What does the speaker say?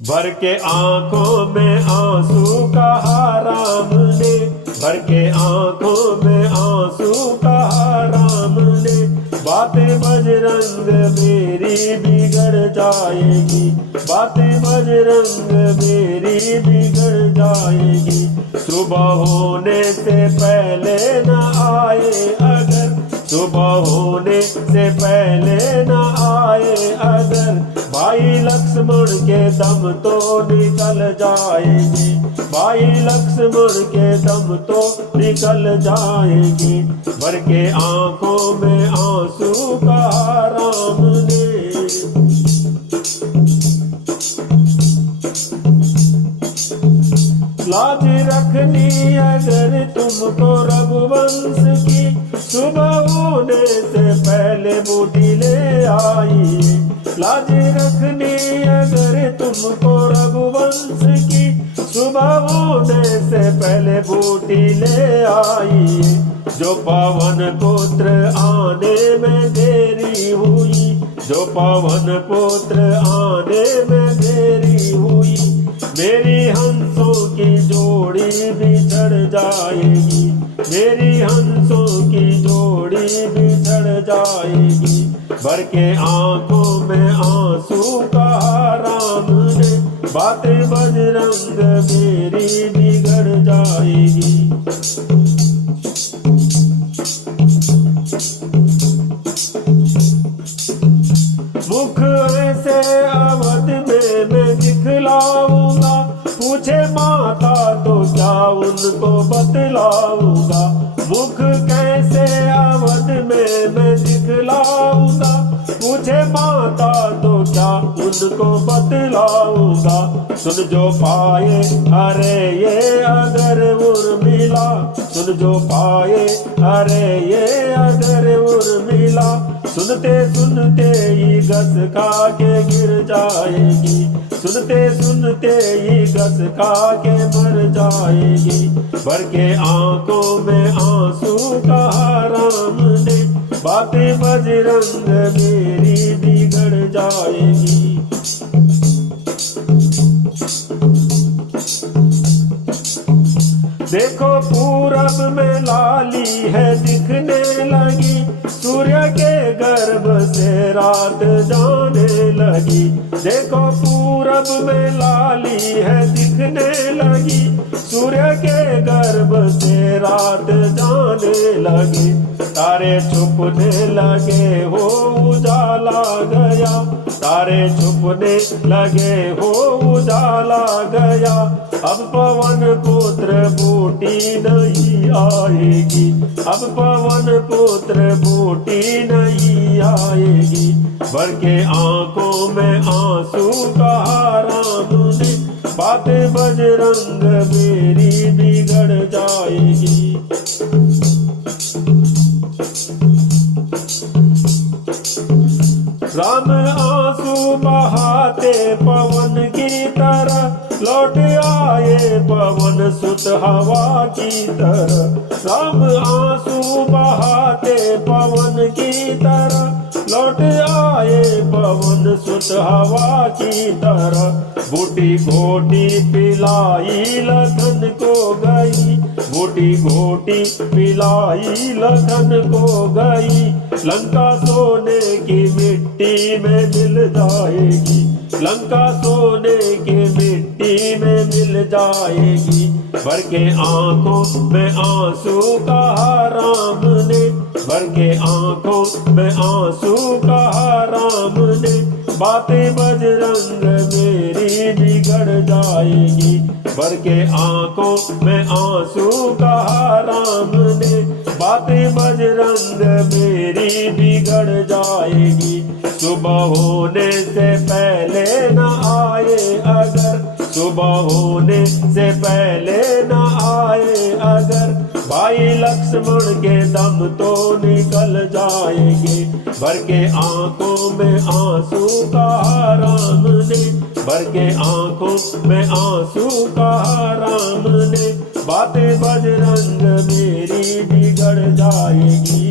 भर के आंखों में आंसू कहा राम ने, भर के आंखों में आंसू कहा राम ने। बातें बजरंग मेरी बिगड़ जाएगी, बातें बजरंग मेरी बिगड़ जाएगी। सुबह होने से पहले न आए अगर, सुबह होने से पहले न आए अगर, भाई लक्ष्मण के दम तो निकल जाएंगे, भाई लक्ष्मण के दम तो निकल जाएंगे। भर के आंखों में आंसू कहा राम ने। लाज रखनी अगर तुमको रघुवंश की, सुबह होने से पहले बूटी ले आई। लाज रखनी अगर तुमको रघुवंश की, सुबह होने से पहले बूटी ले आई। जो पवन पुत्र आने में देरी हुई, जो पवन पुत्र आने में देरी हुई, मेरी हंसों की जोड़ी बिछड़ जाएगी, मेरी हंसों की जोड़ी बिछड़ जाएगी। भर के आंखों में आंसू कहा राम ने, बातें बजरंग मेरी बिगड़ जाएगी। मुख ऐसे अवध में मैं दिखलाऊंगा, पूछे माता तो क्या उनको बतलाऊंगा। मुख कैसे अवध में मैं दिखलाऊंगा, पूछे माता तो क्या उनको बतलाऊंगा। सुन जो पाए अरे ये अगर उर्मिला, सुन जो पाए अरे ये अगर उर्मिला, सुनते सुनते ही घस खा के गिर जाएगी, सुनते सुनते ही घस खा के मर जाएगी। भर के आंखों में आंसू कहा राम ने, बातें बजरंग मेरी बिगड़ जाएगी। देखो पूरब में लाली है दिखने लगी, सूर्य के गर्भ से रात जाने लगी। देखो पूरब में लाली है दिखने लगी, सूर्य के गर्भ से रात जाने लगी। तारे छुपने लगे हो उजाला गया, तारे छुपने लगे हो उजाला गया। अब पवन पुत्र बूटी नहीं आएगी, अब पवन पुत्र बूटी नहीं आएगी। भर के आंखों में आंसू कहा राम ने, बातें बजरंग मेरी बिगड़ जाएगी। राम आंसू बहाते पवन की तरह, लौट आए पवन सुत हवा की तरह। राम आंसू बहाते पवन की तरह, लौट आए पवन सुत हवा की तरह। बूटी घोटी पिलाई लखन को गई, बूटी घोटी पिलाई लखन को गई। लंका सोने की मिट्टी में मिल जाएगी, लंका सोने की मिट्टी में मिल जाएगी। भर के आंखों में आंसू कहा राम ने, भर के आंखों में आंसू कहा राम ने। बातें बजरंग मेरी बिगड़ जाएगी, भर के आंखों में आंसू कहा राम ने। बातें बजरंग मेरी बिगड़ जाएगी। सुबह होने से पहले न आए अगर, सुबह होने से पहले न आए अगर, भाई लक्ष्मण के दम तो निकल जाएंगे। भर के आंखों में आंसू कहा राम ने, भर के आंखों में आंसू कहा राम ने। बातें बजरंग मेरी बिगड़ जाएगी।